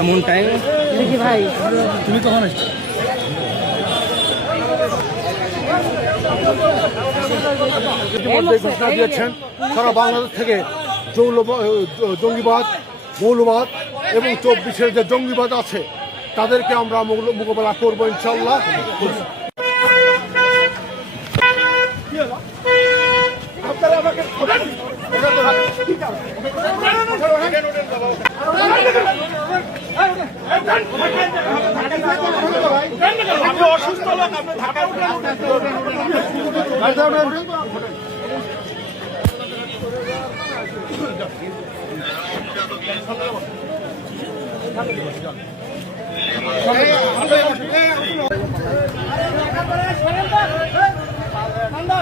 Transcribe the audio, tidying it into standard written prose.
এমন টাইম দেখি ভাই তুমি কখন আসছো? ঘোষণা দিয়েছেন সারা বাংলাদেশ থেকে জঙ্গিবাদ, মৌলবাদ এবং 24-এর যে জঙ্গিবাদ আছে তাদেরকে আমরা মোকাবেলা করবো ইনশাল্লাহ। অসুস্থ লোক আপনি ঢাকা ঠান্ডা